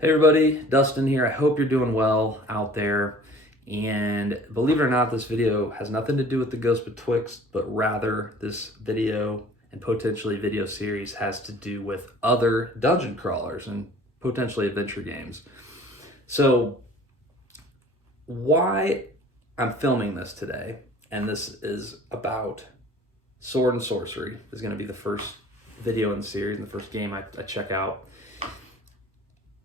Hey everybody, Dustin here. I hope you're doing well out there. And believe it or not, this video has nothing to do with the Ghosts Betwixt, but rather this video and potentially video series has to do with other dungeon crawlers and potentially adventure games. So why I'm filming this today, and this is about Sword and Sorcery, is going to be the first video in the series and the first game I check out.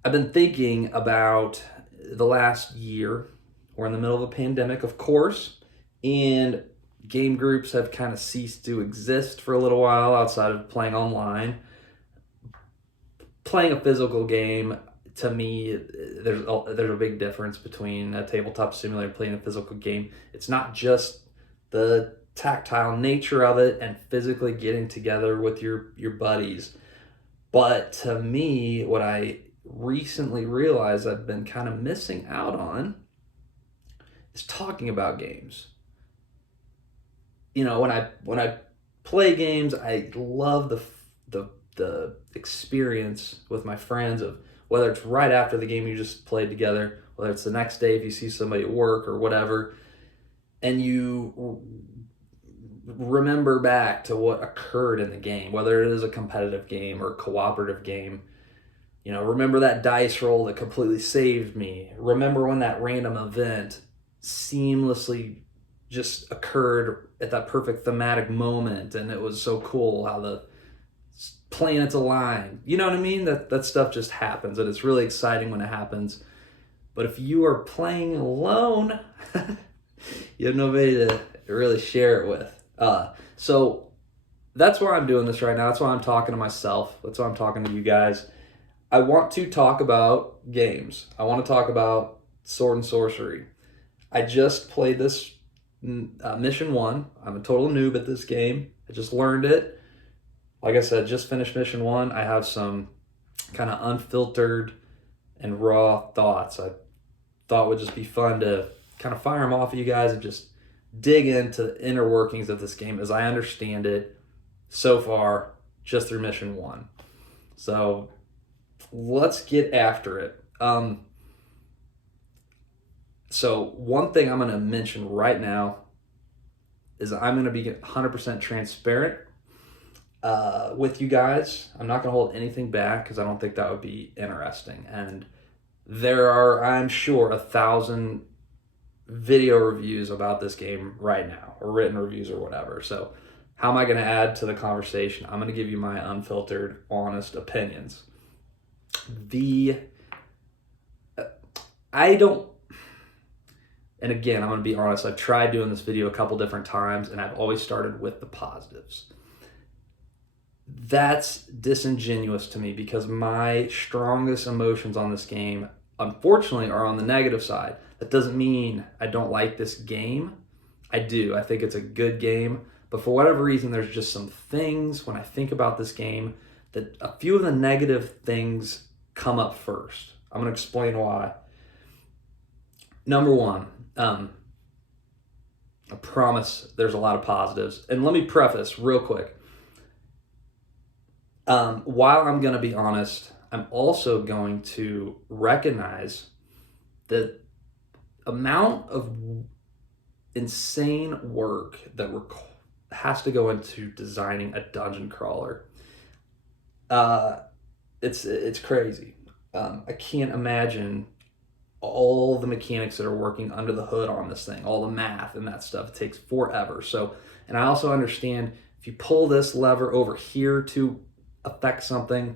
I've been thinking about the last year. We're in the middle of a pandemic, of course, and game groups have kind of ceased to exist for a little while outside of playing online. Playing a physical game, to me, there's a big difference between a tabletop simulator and playing a physical game. It's not just the tactile nature of it and physically getting together with your buddies, but to me, what I recently realized I've been kind of missing out on is talking about games. You know, when I play games, I love the experience with my friends of whether it's right after the game you just played together, whether it's the next day if you see somebody at work or whatever, and you remember back to what occurred in the game, whether it is a competitive game or a cooperative game. You know, remember that dice roll that completely saved me. Remember when that random event seamlessly just occurred at that perfect thematic moment and it was so cool how the planets align. You know what I mean? That stuff just happens and it's really exciting when it happens. But if you are playing alone, you have nobody to really share it with. So that's why I'm doing this right now. That's why I'm talking to myself. That's why I'm talking to you guys. I want to talk about games. I want to talk about Sword and Sorcery. I just played this Mission 1. I'm a total noob at this game. I just learned it. Like I said, just finished Mission 1. I have some kind of unfiltered and raw thoughts I thought would just be fun to kind of fire them off at you guys and just dig into the inner workings of this game as I understand it so far just through Mission 1. So let's get after it. So one thing I'm going to mention right now is I'm going to be 100% transparent with you guys. I'm not going to hold anything back because I don't think that would be interesting. And there are, I'm sure, 1,000 video reviews about this game right now, or written reviews or whatever. So how am I going to add to the conversation? I'm going to give you my unfiltered, honest opinions. I don't, and again, I'm going to be honest, I've tried doing this video a couple different times and I've always started with the positives. That's disingenuous to me because my strongest emotions on this game, unfortunately, are on the negative side. That doesn't mean I don't like this game. I do. I think it's a good game. But for whatever reason, there's just some things when I think about this game that a few of the negative things come up first. I'm going to explain why. Number one, I promise there's a lot of positives. And let me preface real quick. While I'm going to be honest, I'm also going to recognize the amount of insane work that has to go into designing a dungeon crawler. It's crazy. I can't imagine all the mechanics that are working under the hood on this thing, all the math and that stuff. It takes forever. So, and I also understand if you pull this lever over here to affect something,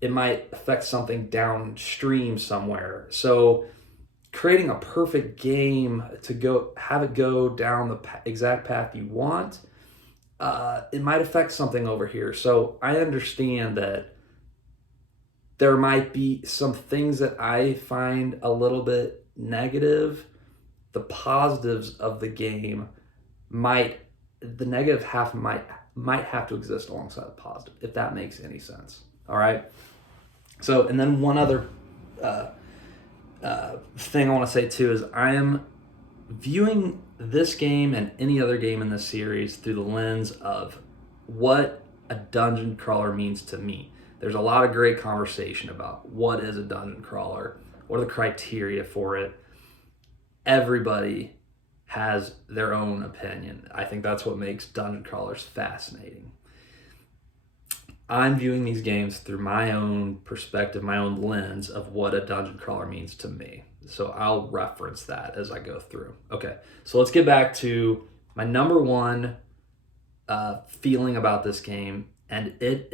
it might affect something downstream somewhere. So creating a perfect game to have it go down the exact path you want, it might affect something over here. So I understand that there might be some things that I find a little bit negative. The positives of the game the negative half might have to exist alongside the positive, if that makes any sense. All right. So, and then one other thing I want to say too is I am viewing this game and any other game in this series through the lens of what a dungeon crawler means to me. There's a lot of great conversation about what is a dungeon crawler, what are the criteria for it. Everybody has their own opinion. I think that's what makes dungeon crawlers fascinating. I'm viewing these games through my own perspective, my own lens of what a dungeon crawler means to me. So I'll reference that as I go through. Okay, so let's get back to my number one feeling about this game, and it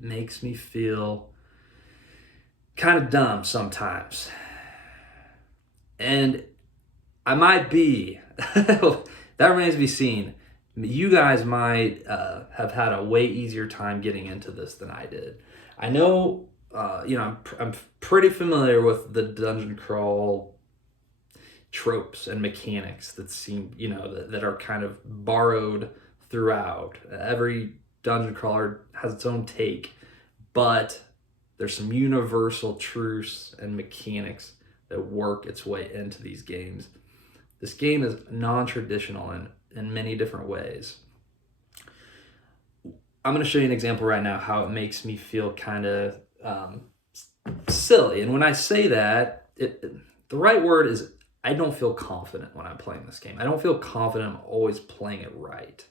makes me feel kind of dumb sometimes. And I might be, that remains to be seen. You guys might have had a way easier time getting into this than I did. I know, I'm pretty familiar with the dungeon crawl tropes and mechanics that seem, that are kind of borrowed throughout. Every dungeon crawler has its own take, but there's some universal truths and mechanics that work its way into these games. This game is non-traditional in many different ways. I'm going to show you an example right now how it makes me feel kind of silly. And when I say that, the right word is I don't feel confident when I'm playing this game. I don't feel confident I'm always playing it right.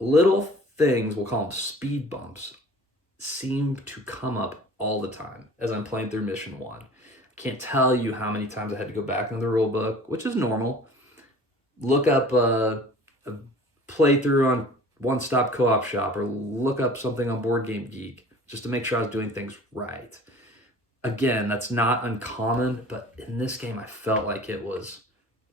Little things, we'll call them speed bumps, seem to come up all the time as I'm playing through mission 1. I can't tell you how many times I had to go back into the rule book, which is normal. Look up a playthrough on One Stop Co-op Shop, or look up something on Board Game Geek just to make sure I was doing things right. Again, that's not uncommon, but in this game, I felt like it was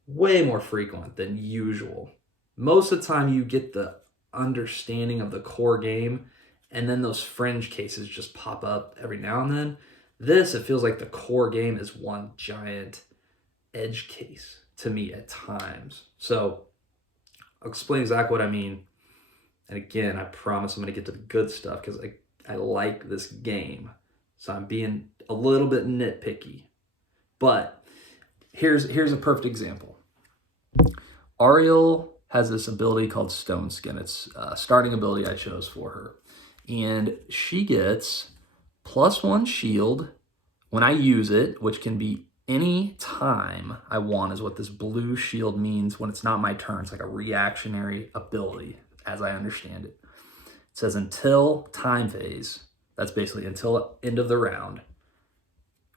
way more frequent than usual. Most of the time, you get the understanding of the core game, and then those fringe cases just pop up every now and then. This, it feels like the core game is one giant edge case to me at times. So I'll explain exactly what I mean. And again, I promise I'm going to get to the good stuff because I like this game. So I'm being a little bit nitpicky. But here's a perfect example. Ariel has this ability called Stone Skin. It's a starting ability I chose for her. And she gets +1 shield when I use it, which can be any time I want, is what this blue shield means when it's not my turn. It's like a reactionary ability, as I understand it. It says until time phase, that's basically until end of the round,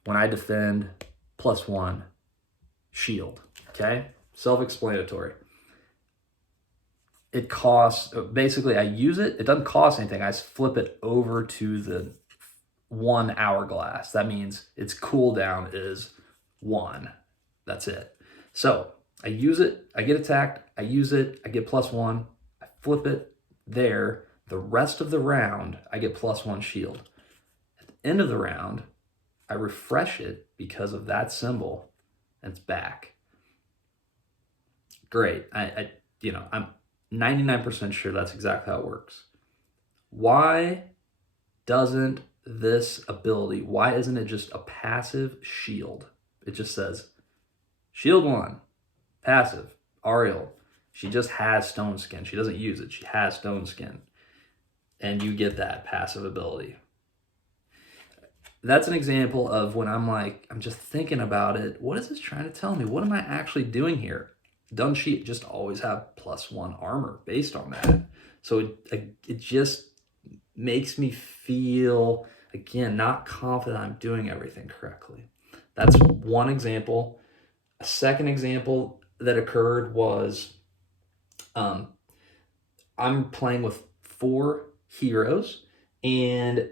when I defend +1 shield, okay? Self-explanatory. It costs, basically I use it, it doesn't cost anything. I just flip it over to the 1 hourglass. That means its cooldown is 1. That's it. So I use it, I get attacked, I use it, I get +1, I flip it there. The rest of the round, I get +1 shield. At the end of the round, I refresh it because of that symbol, and it's back. Great. I'm 99% sure that's exactly how it works. Why doesn't this ability, why isn't it just a passive shield? It just says, shield 1, passive, Ariel. She just has Stone Skin. She doesn't use it. She has Stone Skin. And you get that passive ability. That's an example of when I'm just thinking about it. What is this trying to tell me? What am I actually doing here? Doesn't she just always have +1 armor based on that? So it just makes me feel, again, not confident I'm doing everything correctly. That's one example. A second example that occurred was I'm playing with 4 heroes, and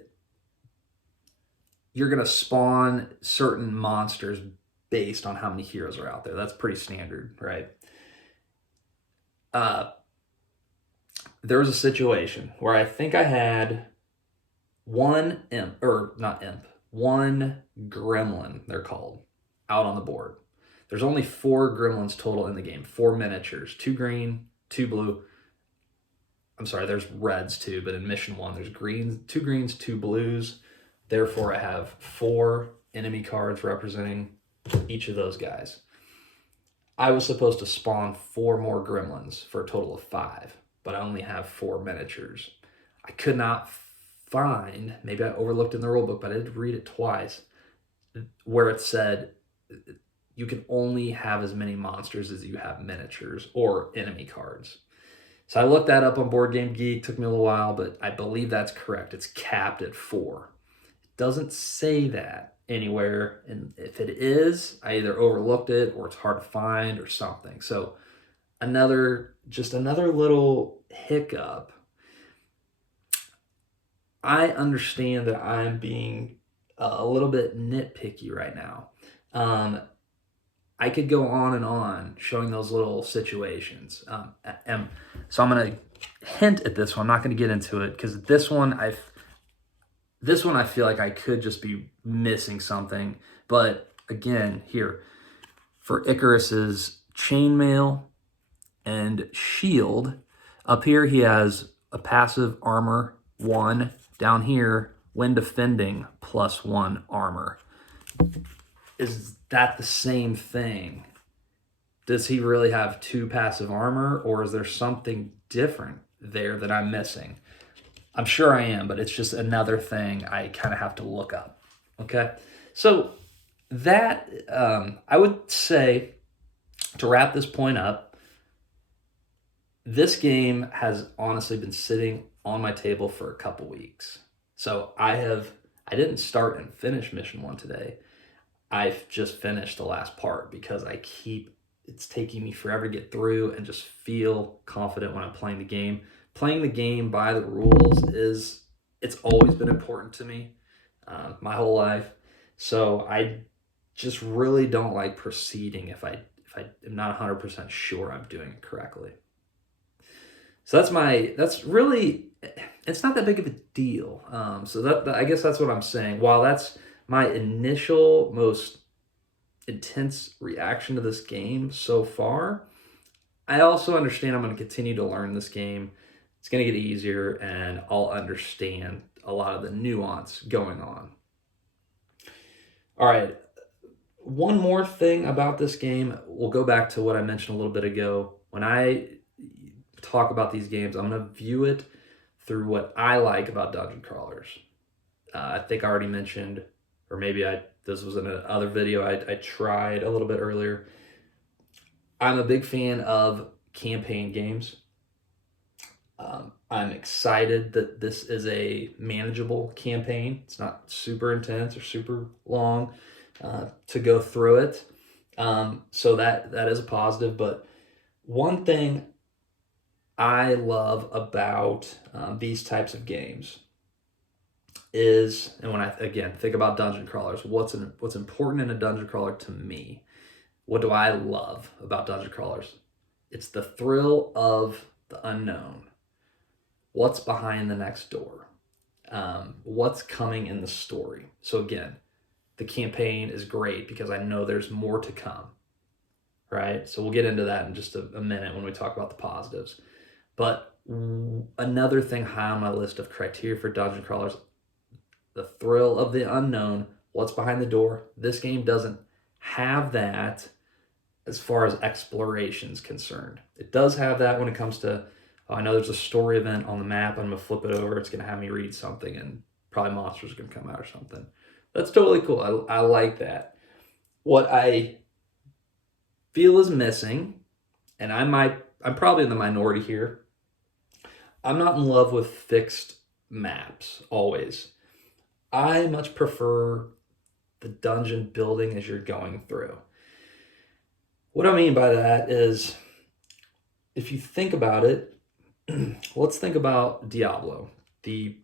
you're going to spawn certain monsters based on how many heroes are out there. That's pretty standard, right? There was a situation where I think I had one gremlin, they're called, out on the board. There's only 4 gremlins total in the game, 4 miniatures, 2 green, 2 blue. I'm sorry, there's reds too, but in mission 1, there's 2 greens, 2 blues. Therefore, I have 4 enemy cards representing each of those guys. I was supposed to spawn 4 more gremlins for a total of 5, but I only have 4 miniatures. I could not find, maybe I overlooked in the rulebook, but I did read it twice, where it said you can only have as many monsters as you have miniatures or enemy cards. So I looked that up on Board Game Geek. Took me a little while, but I believe that's correct. It's capped at 4. It doesn't say that anywhere, and if it is, I either overlooked it or it's hard to find or something. So another little hiccup. I understand that I'm being a little bit nitpicky right now. I could go on and on showing those little situations. And so I'm going to hint at this one. I'm not going to get into it because this one I feel like I could just be missing something. But again, here for Icarus's chainmail and shield, up here he has a passive armor 1. Down here, when defending, +1 armor. Is that the same thing? Does he really have 2 passive armor, or is there something different there that I'm missing? I'm sure I am, but it's just another thing I kind of have to look up. Okay? So that, I would say, to wrap this point up, this game has honestly been sitting on my table for a couple weeks. So I didn't start and finish mission 1 today. I've just finished the last part because it's taking me forever to get through and just feel confident when I'm playing the game. Playing the game by the rules it's always been important to me, my whole life. So I just really don't like proceeding if I am not 100% sure I'm doing it correctly. So that's really, it's not that big of a deal. So that I guess that's what I'm saying. While that's my initial most intense reaction to this game so far, I also understand I'm going to continue to learn this game. It's going to get easier and I'll understand a lot of the nuance going on. All right. One more thing about this game, we'll go back to what I mentioned a little bit ago. When I talk about these games, I'm going to view it through what I like about dungeon crawlers. I think I already mentioned, or maybe this was in another video I tried a little bit earlier. I'm a big fan of campaign games. I'm excited that this is a manageable campaign. It's not super intense or super long to go through it. So that is a positive. But one thing I love about these types of games is, and when I again think about dungeon crawlers, what's important in a dungeon crawler to me? What do I love about dungeon crawlers? It's the thrill of the unknown. What's behind the next door? What's coming in the story? So again, the campaign is great because I know there's more to come, right? So we'll get into that in just a minute when we talk about the positives. But another thing high on my list of criteria for dungeon crawlers, the thrill of the unknown, what's behind the door. This game doesn't have that as far as exploration is concerned. It does have that when it comes to, I know there's a story event on the map, I'm going to flip it over, it's going to have me read something, and probably monsters are going to come out or something. That's totally cool. I like that. What I feel is missing, and I'm probably in the minority here, I'm not in love with fixed maps, always. I much prefer the dungeon building as you're going through. What I mean by that is, if you think about it, let's think about Diablo. The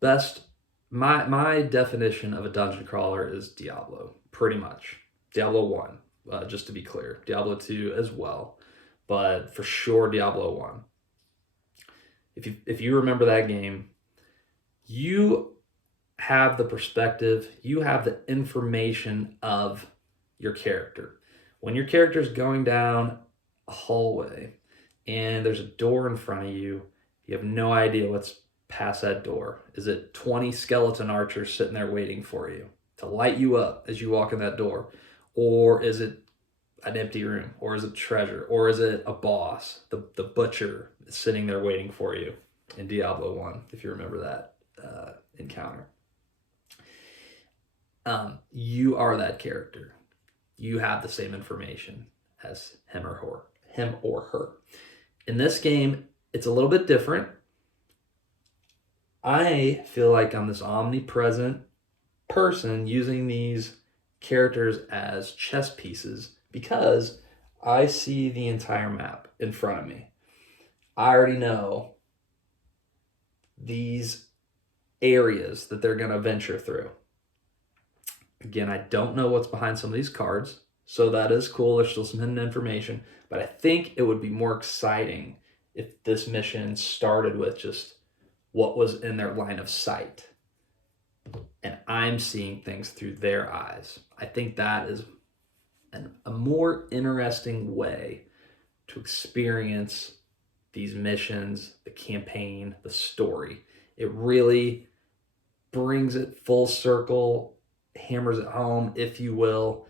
best, my definition of a dungeon crawler is Diablo, pretty much. Diablo 1, just to be clear. Diablo 2 as well, but for sure Diablo 1. If you remember that game, you have the perspective, you have the information of your character. When your character is going down a hallway and there's a door in front of you, you have no idea what's past that door. Is it 20 skeleton archers sitting there waiting for you to light you up as you walk in that door? Or is it an empty room? Or is it treasure? Or is it a boss, the butcher sitting there waiting for you in Diablo 1, if you remember that? encounter. You are that character. You have the same information as him or her. In this game, it's a little bit different. I feel like I'm this omnipresent person using these characters as chess pieces because I see the entire map in front of me. I already know these areas that they're going to venture through. Again, I don't know what's behind some of these cards, so that is cool. There's still some hidden information, but I think it would be more exciting if this mission started with just what was in their line of sight. And I'm seeing things through their eyes. I think that is a more interesting way to experience these missions, the campaign, the story. It really brings it full circle, hammers it home, if you will,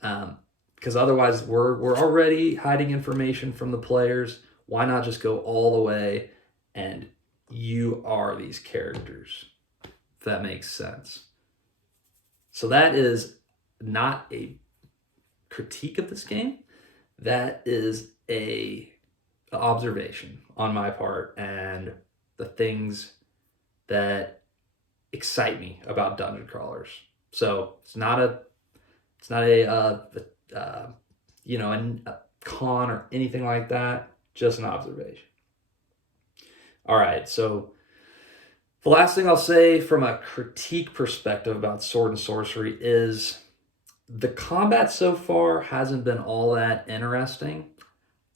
because otherwise we're already hiding information from the players. Why not just go all the way and you are these characters, if that makes sense. So that is not a critique of this game. That is a observation on my part and the things that excite me about dungeon crawlers. So it's not a con or anything like that. Just an observation. All right, so the last thing I'll say from a critique perspective about Sword and Sorcery is the combat so far hasn't been all that interesting.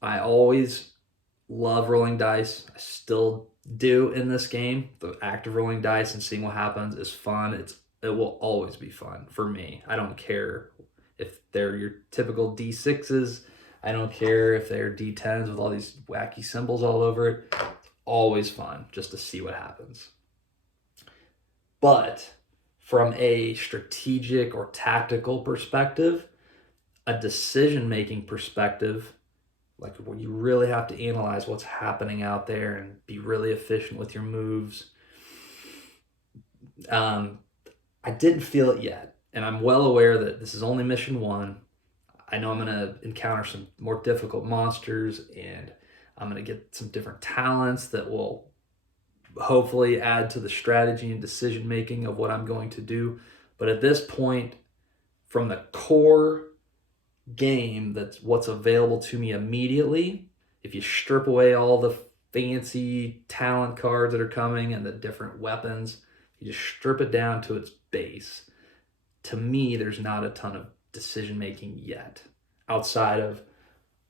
I always love rolling dice. I still do in this game. The act of rolling dice and seeing what happens is fun. It will always be fun for me. I don't care if they're your typical D6s. I don't care if they're D10s with all these wacky symbols all over it. It's always fun just to see what happens. But from a strategic or tactical perspective, a decision-making perspective, like where you really have to analyze what's happening out there and be really efficient with your moves, I didn't feel it yet. And I'm well aware that this is only mission 1. I know I'm going to encounter some more difficult monsters, and I'm going to get some different talents that will hopefully add to the strategy and decision making of what I'm going to do. But at this point, from the core game, that's what's available to me immediately, if you strip away all the fancy talent cards that are coming and the different weapons, you just strip it down to its base. To me, there's not a ton of decision making yet, outside of,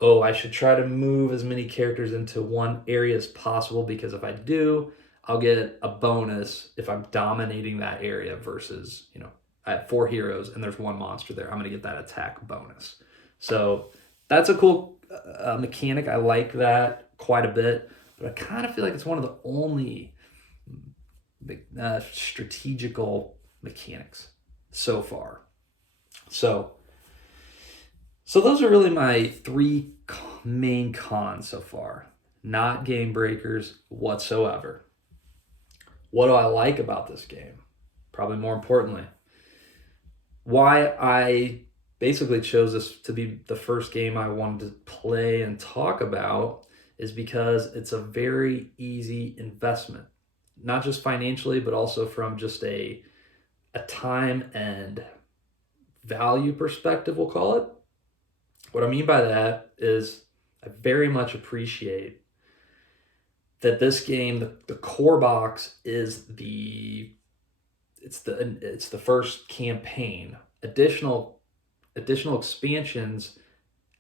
oh, I should try to move as many characters into one area as possible, because if I do, I'll get a bonus if I'm dominating that area versus, I have 4 heroes and there's 1 monster there. I'm going to get that attack bonus. So that's a cool mechanic. I like that quite a bit, but I kind of feel like it's one of the only strategical mechanics so far. So those are really my 3 main cons so far. Not game breakers whatsoever. What do I like about this game? Probably more importantly, why I basically chose this to be the first game I wanted to play and talk about is because it's a very easy investment. Not just financially, but also from just a time and value perspective, we'll call it. What I mean by that is I very much appreciate that this game, the core box is the first campaign. Additional expansions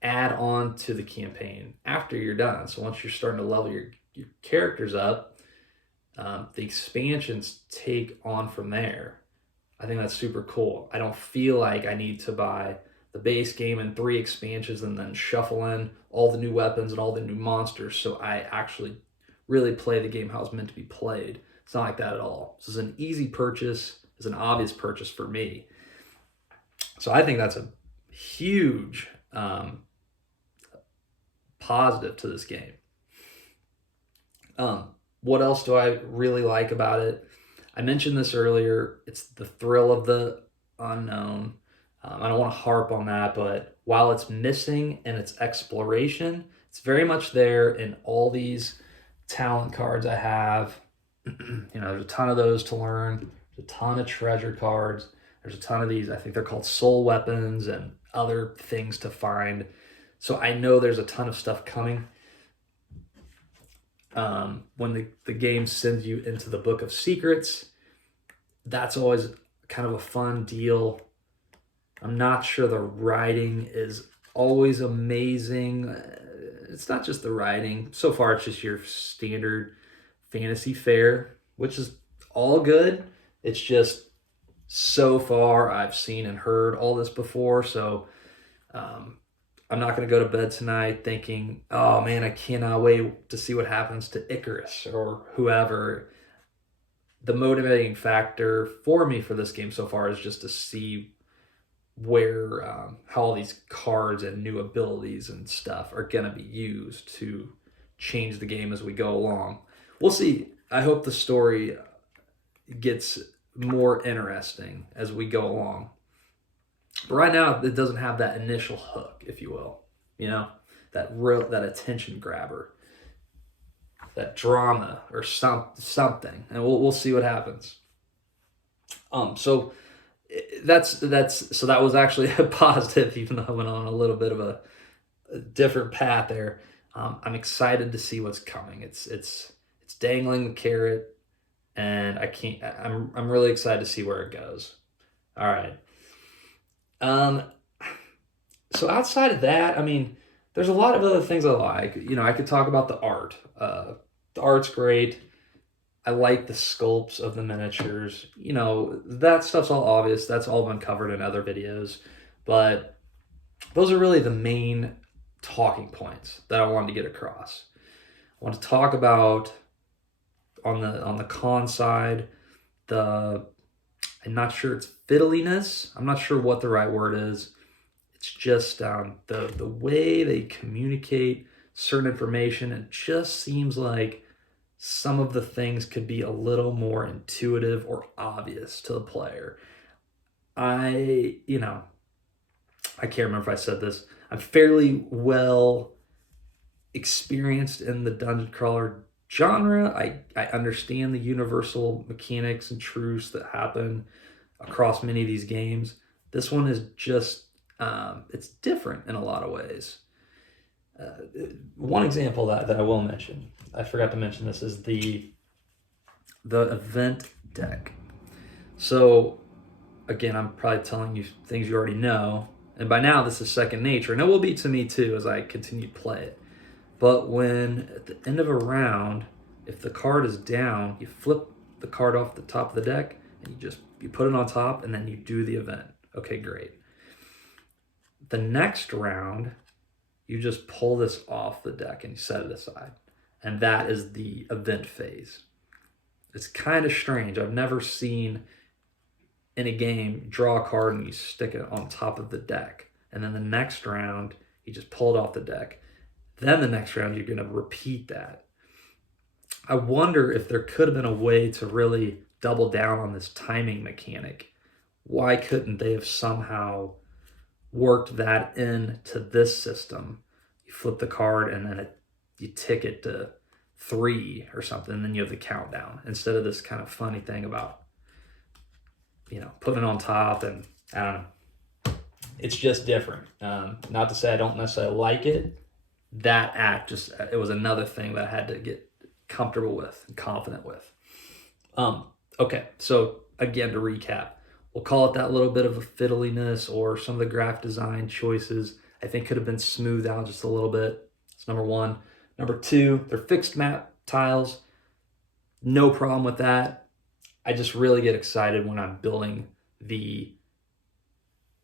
add on to the campaign after you're done. So once you're starting to level your characters up, the expansions take on from there. I think that's super cool. I don't feel like I need to buy the base game and 3 expansions and then shuffle in all the new weapons and all the new monsters so I actually really play the game how it's meant to be played. It's not like that at all. This is an easy purchase. It's an obvious purchase for me. So I think that's a huge positive to this game. What else do I really like about it? I mentioned this earlier. It's the thrill of the unknown. I don't want to harp on that, but while it's missing in its exploration, it's very much there in all these talent cards I have. There's a ton of those to learn. There's a ton of treasure cards. There's a ton of these. I think they're called soul weapons and other things to find. So I know there's a ton of stuff coming. When the game sends you into the Book of Secrets, that's always kind of a fun deal. I'm not sure the writing is always amazing. It's not just the writing. So far, it's just your standard fantasy fare, which is all good. It's just so far I've seen and heard all this before. So I'm not going to go to bed tonight thinking, oh man, I cannot wait to see what happens to Icarus or whoever. The motivating factor for me for this game so far is just to see where how all these cards and new abilities and stuff are going to be used to change the game as we go along. We'll see. I hope the story gets more interesting as we go along. But right now, it doesn't have that initial hook, if you will. That attention grabber, that drama or something, and we'll see what happens. So that was actually a positive, even though I went on a little bit of a different path there. I'm excited to see what's coming. It's dangling the carrot, and I'm really excited to see where it goes. All right. So outside of that, I mean, there's a lot of other things I like. I could talk about the art. The art's great. I like the sculpts of the miniatures. That stuff's all obvious. That's all been covered in other videos. But those are really the main talking points that I wanted to get across. I want to talk about on the con side, I'm not sure it's fiddliness. I'm not sure what the right word is. It's just the way they communicate certain information. It just seems like some of the things could be a little more intuitive or obvious to the player. I can't remember if I said this. I'm fairly well experienced in the dungeon crawler genre. I understand the universal mechanics and truths that happen across many of these games. This one is just, it's different in a lot of ways. One example that I will mention, I forgot to mention this, is the event deck. So again, I'm probably telling you things you already know, and by now this is second nature, and it will be to me too as I continue to play it. But when at the end of a round, if the card is down, you flip the card off the top of the deck and you put it on top, and then you do the event. Okay, great. The next round, you just pull this off the deck and you set it aside. And that is the event phase. It's kind of strange. I've never seen in a game draw a card and you stick it on top of the deck. And then the next round, you just pull it off the deck. Then the next round, you're going to repeat that. I wonder if there could have been a way to really double down on this timing mechanic. Why couldn't they have somehow worked that into this system? You flip the card and then you tick it to 3 or something, and then you have the countdown instead of this kind of funny thing about putting it on top. And I don't know, it's just different. Not to say I don't necessarily like it. That act it was another thing that I had to get comfortable with and confident with. Okay, so again, to recap, we'll call it that little bit of a fiddliness, or some of the graphic design choices I think could have been smoothed out just a little bit. That's number one. Number two, they're fixed map tiles. No problem with that. I just really get excited when I'm building the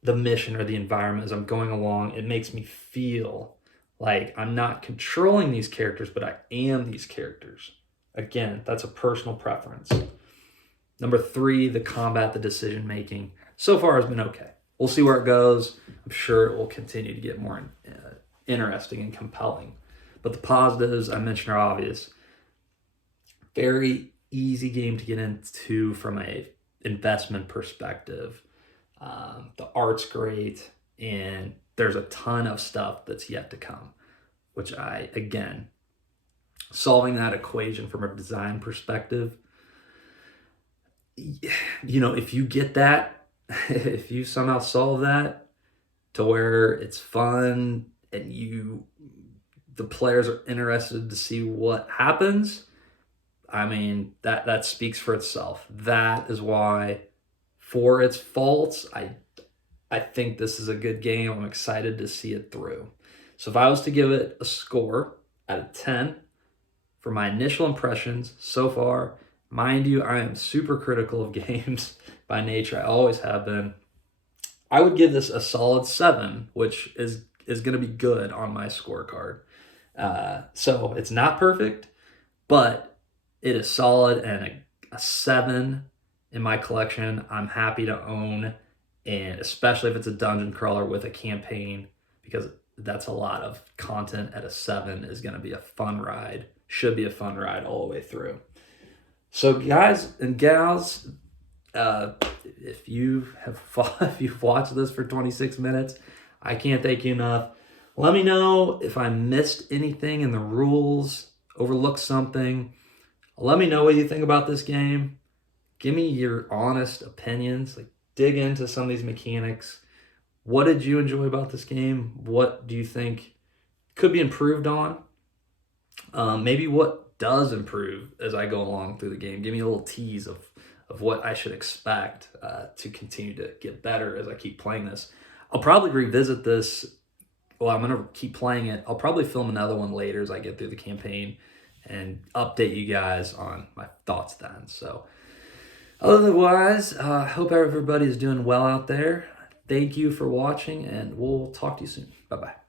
mission or the environment as I'm going along. It makes me feel like I'm not controlling these characters, but I am these characters. Again, that's a personal preference. Number three, the combat, the decision making, so far has been okay. We'll see where it goes. I'm sure it will continue to get more interesting and compelling. But the positives I mentioned are obvious. Very easy game to get into from a investment perspective. The art's great, and there's a ton of stuff that's yet to come, which again, solving that equation from a design perspective, if you get that, if you somehow solve that to where it's fun and the players are interested to see what happens, I mean, that speaks for itself. That is why, for its faults, I think this is a good game. I'm excited to see it through. So if I was to give it a score out of 10 for my initial impressions so far, mind you, I am super critical of games by nature. I always have been. I would give this a solid 7, which is going to be good on my scorecard. So it's not perfect, but it is solid, and a 7 in my collection I'm happy to own, and especially if it's a dungeon crawler with a campaign, because that's a lot of content. At a 7 is going to be a fun ride. Should be a fun ride all the way through. So guys and gals, if you've watched this for 26 minutes, I can't thank you enough. Let me know if I missed anything in the rules, overlooked something. Let me know what you think about this game. Give me your honest opinions. Like, dig into some of these mechanics. What did you enjoy about this game? What do you think could be improved on? Maybe what does improve as I go along through the game. Give me a little tease of what I should expect to continue to get better as I keep playing this. I'll probably revisit this. Well, I'm going to keep playing it. I'll probably film another one later as I get through the campaign and update you guys on my thoughts then. So otherwise, I hope everybody's doing well out there. Thank you for watching, and we'll talk to you soon. Bye-bye.